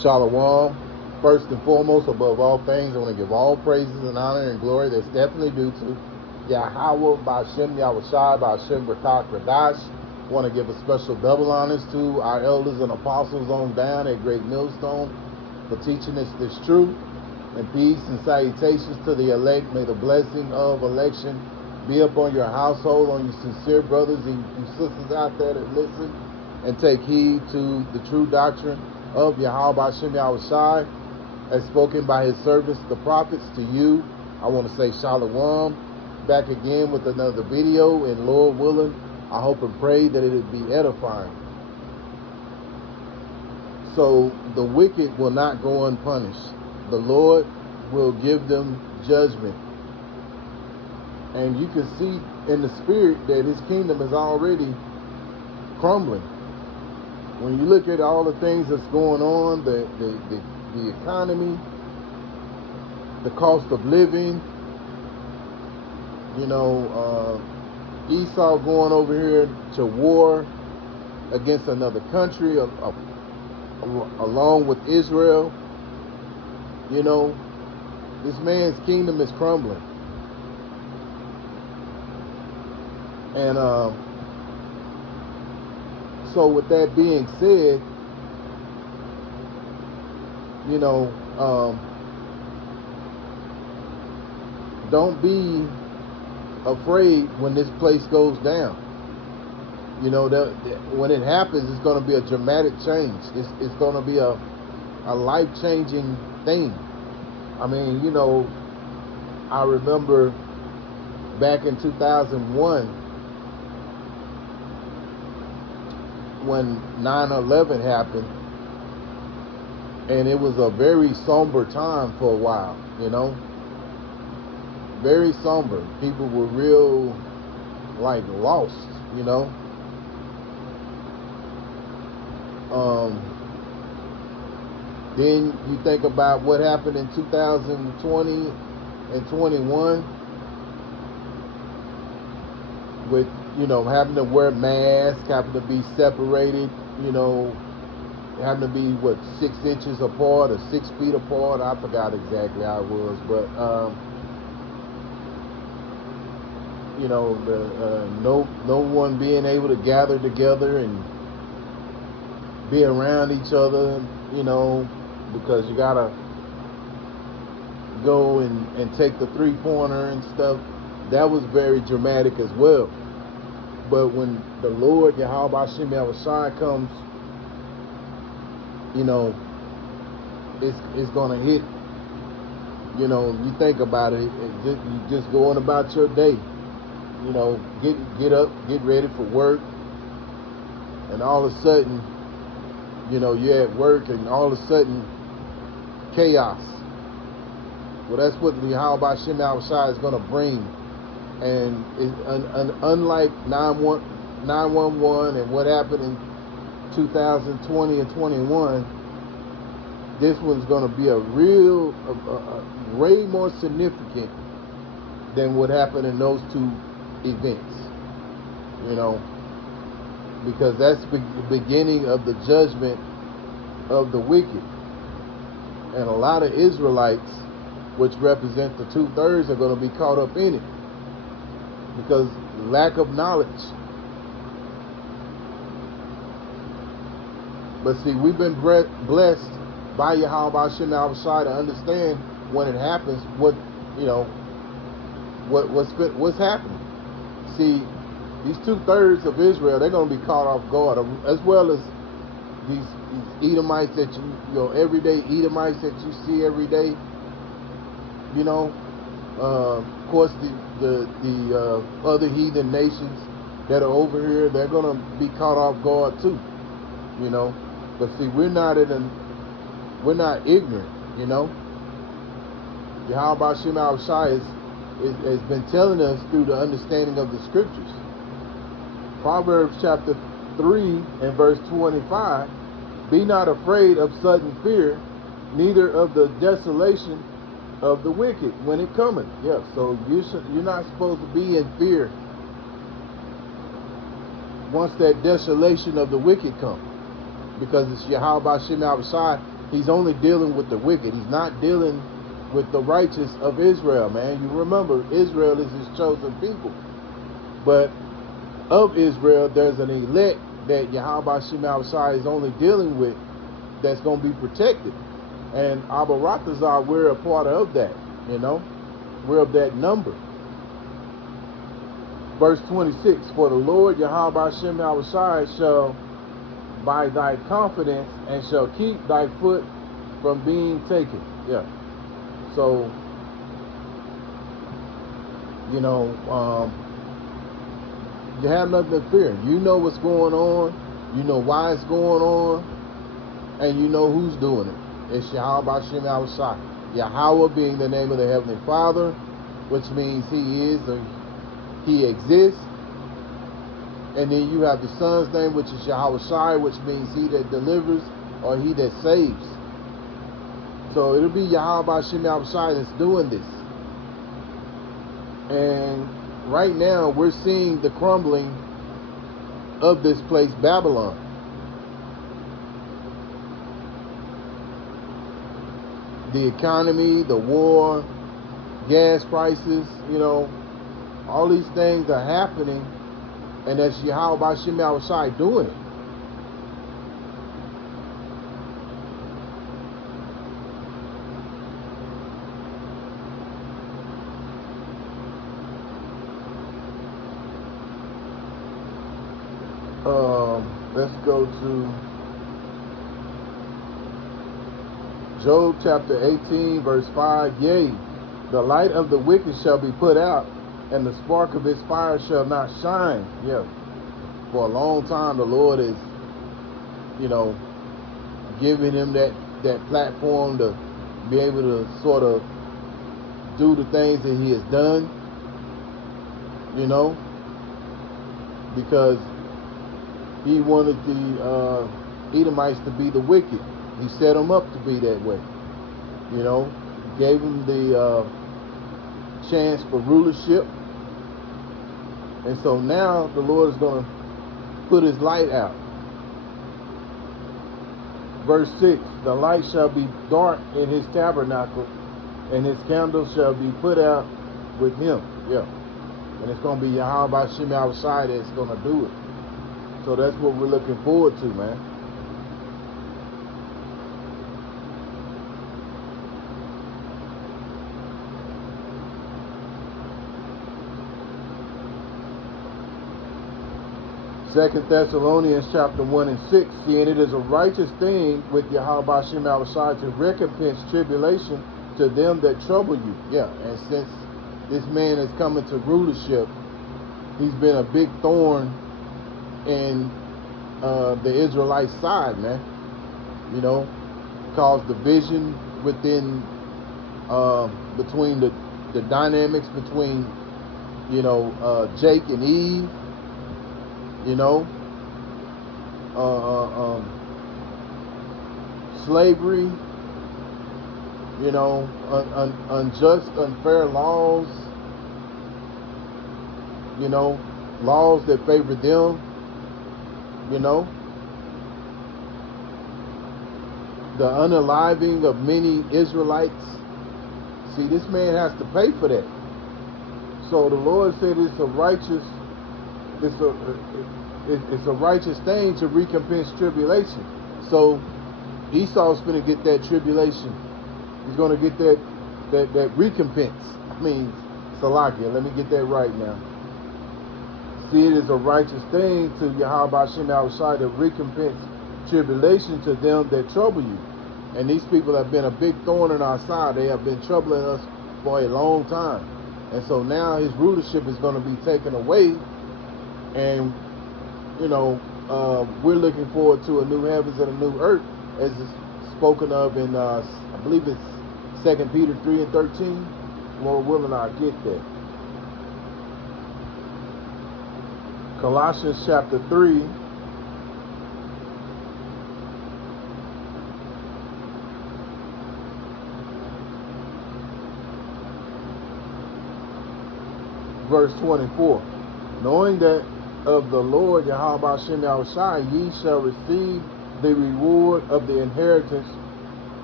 Shalom. First and foremost, above all things, I want to give all praises and honor and glory that's definitely due to Yahweh, Ba'Shem, Yahushai, Ba'Shem, B'Kak, Radash. I want to give a special double honors to our elders and apostles on down at Great Millstone for teaching us this truth. And peace and salutations to the elect. May the blessing of election be upon your household, on your sincere brothers and you sisters out there that listen and take heed to the true doctrine of Yahweh Ba'Shem Yahushai as spoken by his servants, the prophets. To you, I want to say Shalom. Back again with another video, and Lord willing, I hope and pray that it would be edifying. So the wicked will not go unpunished. The Lord will give them judgment. And you can see in the spirit that his kingdom is already crumbling. When you look at all the things that's going on, the economy, the cost of living, Esau going over here to war against another country along with Israel. This man's kingdom is crumbling. And so with that being said, don't be afraid when this place goes down. When it happens, it's going to be a dramatic change. It's going to be a life-changing thing. I mean, I remember back in 2001 when 9/11 happened, and it was a very somber time for a while, very somber. People were real, lost, Then you think about what happened in 2020 and 21 with, having to wear masks, having to be separated, having to be, 6 inches apart or 6 feet apart. I forgot exactly how it was, but, no one being able to gather together and be around each other, because you gotta go and take the 3-pointer and stuff. That was very dramatic as well. But when the Lord Yahweh Ba'Shem Yahushai comes, it's gonna hit. You think about it, you just going about your day. Get up, get ready for work, and all of a sudden, you're at work, and all of a sudden, chaos. Well, that's what the Yahweh Ba'Shem Yahushai is going to bring. And unlike 9/11 and what happened in 2020 and 21, this one's going to be a way more significant than what happened in those two events. Because that's the beginning of the judgment of the wicked. And a lot of Israelites, which represent the 2/3, are going to be caught up in it because lack of knowledge. But see, we've been blessed by Yahweh Ba'Shem Yahushai to understand when it happens what's happening. See, these 2/3 of Israel, they're going to be caught off guard, as well as these Edomites that everyday Edomites that you see every day. Of course, the other heathen nations that are over here, they're going to be caught off guard too. But see, we're not ignorant. Yahweh Ba'Shem Yahushai has been telling us through the understanding of the scriptures. Proverbs chapter 3 and verse 25, be not afraid of sudden fear, neither of the desolation of the wicked when it cometh. Yeah, so you're not supposed to be in fear once that desolation of the wicked comes, because it's Yahweh Ba'Shem Yahushai He's only dealing with the wicked. He's not dealing with the righteous of Israel, man. You remember, Israel is his chosen people. But of Israel, there's an elect that Yahweh Shem Shai is only dealing with that's going to be protected. And Abba Ratazar, we're a part of that, you know. We're of that number. Verse 26, for the Lord Yahweh Shem Shai shall by thy confidence and shall keep thy foot from being taken. Yeah. So, you know, you have nothing to fear. You know what's going on. You know why it's going on. And you know who's doing it. It's Yahweh Shem Shai. Yahweh being the name of the Heavenly Father, which means He is or He exists. And then you have the Son's name, which is Yahweh Shai, which means He that delivers or He that saves. So it'll be Yahweh Shem Shai that's doing this. And right now we're seeing the crumbling of this place, Babylon. The economy, the war, gas prices, you know, all these things are happening, and that's Yahweh Shem Shai doing it. Let's go to Job chapter 18, verse 5. Yea, the light of the wicked shall be put out, and the spark of his fire shall not shine. Yeah. For a long time, the Lord is, you know, giving him that platform to be able to sort of do the things that he has done, you know, because he wanted the Edomites to be the wicked. He set them up to be that way, you know, gave them the chance for rulership. And so now the Lord is going to put his light out. Verse 6, the light shall be dark in his tabernacle, and his candles shall be put out with him. Yeah. And it's going to be Yahweh Shem Shai that's going to do it. So that's what we're looking forward to, man. Second Thessalonians chapter 1 and 6, seeing it is a righteous thing with Yahweh Shem Shai to recompense tribulation to them that trouble you. Yeah, and since this man is coming to rulership, he's been a big thorn in the Israelite side, man. You know, caused division within, between the dynamics between, you know, Jake and Eve. You know, slavery, you know, unjust, unfair laws, you know, laws that favor them, you know, the unaliving of many Israelites. See, this man has to pay for that. So the Lord said it's a righteous thing to recompense tribulation. So Esau's going to get that tribulation. He's going to get that recompense. I mean, Salakia, let me get that right now. See, it is a righteous thing to Yahweh Shem Shai to recompense tribulation to them that trouble you. And these people have been a big thorn in our side. They have been troubling us for a long time. And so now his rulership is going to be taken away. And, you know, we're looking forward to a new heavens and a new earth, as is spoken of in, I believe it's 2 Peter 3 and 13. Lord willing, I'll get there. Colossians chapter 3. Verse 24. Knowing that of the Lord Yahweh Shem Shai ye shall receive the reward of the inheritance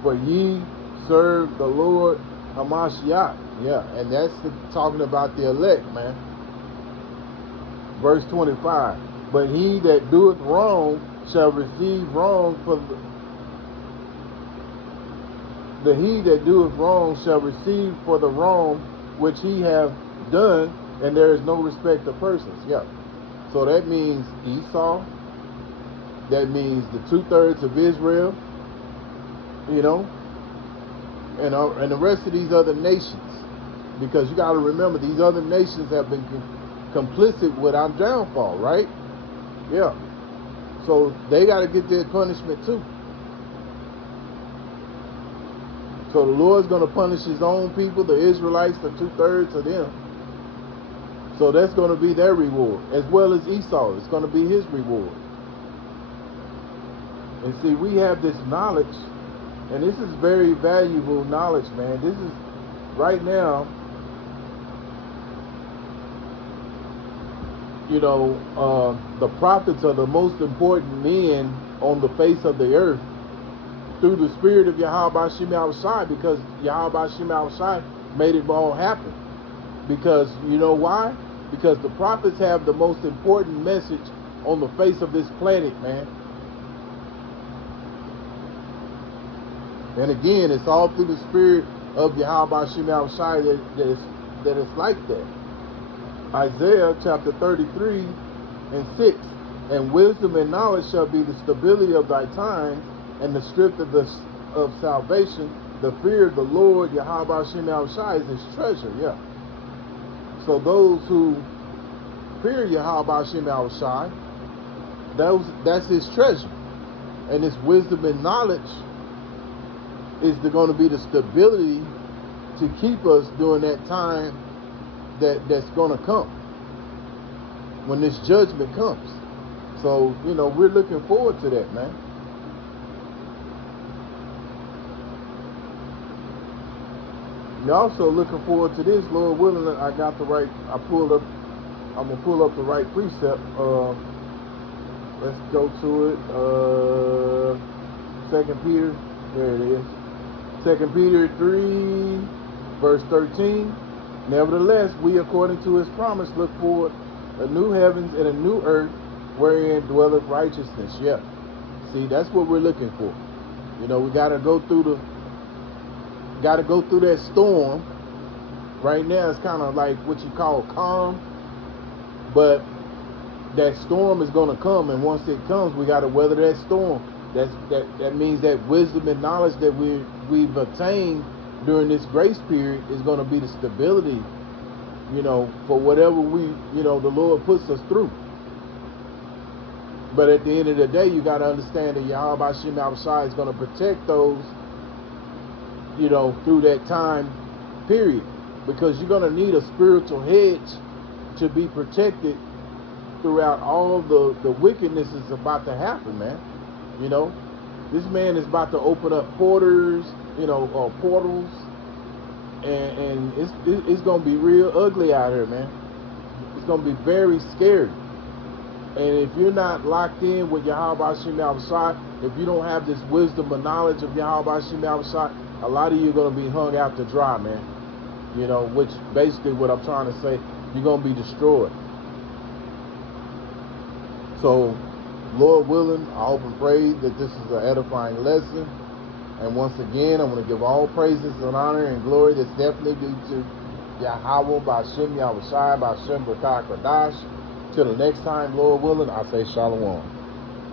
For ye serve the Lord Hamashiach. Yeah, and that's talking about the elect, man. Verse 25. But he that doeth wrong shall receive wrong for the he that doeth wrong shall receive for the wrong which he have done, and there is no respect of persons. Yeah. So that means Esau. That means the 2/3 of Israel, you know, and the rest of these other nations. Because you got to remember, these other nations have been complicit with our downfall, right? Yeah. So they got to get their punishment too. So the Lord's going to punish his own people, the Israelites, the 2/3 of them. So that's going to be their reward, as well as Esau. It's going to be his reward. And see, we have this knowledge, and this is very valuable knowledge, man. This is, right now, you know, the prophets are the most important men on the face of the earth through the spirit of Yahweh Shem Yahushai, because Yahweh Shem Yahushai made it all happen. Because, you know why? Because the prophets have the most important message on the face of this planet, man. And again, it's all through the spirit of Yahweh Shem Yahushai that it's like that. Isaiah chapter 33 and 6. And wisdom and knowledge shall be the stability of thy times, and the strength of salvation. The fear of the Lord Yahweh Shem Yahushai is his treasure. Yeah. So those who fear Yahweh Shem Yahushai, that's his treasure. And his wisdom and knowledge is going to be the stability to keep us during that time that's going to come, when this judgment comes. So, you know, we're looking forward to that, man. You're also looking forward to this, Lord willing. I'm gonna pull up the right precept. Let's go to it. 2 Peter, there it is. 2 Peter 3, verse 13. Nevertheless, we, according to his promise, look forward a new heavens and a new earth, wherein dwelleth righteousness. Yeah. See, that's what we're looking for. You know, we gotta go through that storm. Right now it's kind of like what you call calm, but that storm is going to come, and once it comes, we got to weather that storm. That means that wisdom and knowledge that we've attained during this grace period is going to be the stability, you know, for whatever the Lord puts us through. But at the end of the day, you got to understand that Yahweh Shem Yahushai is going to protect those, you know, through that time period, because you're going to need a spiritual hedge to be protected throughout all the wickedness is about to happen, man. You know, this man is about to open up portals, and it's going to be real ugly out here, man. It's going to be very scary. And if you're not locked in with Yahweh Shem Yahushai, if you don't have this wisdom and knowledge of Yahweh Shem Yahushai, a lot of you are going to be hung out to dry, man. You know, which basically what I'm trying to say, you're going to be destroyed. So, Lord willing, I hope and pray that this is an edifying lesson. And once again, I want to give all praises and honor and glory that's definitely due to Yahweh B'Shem Yahushai B'Shem B'Kah Kadash. Till the next time, Lord willing, I say shalom.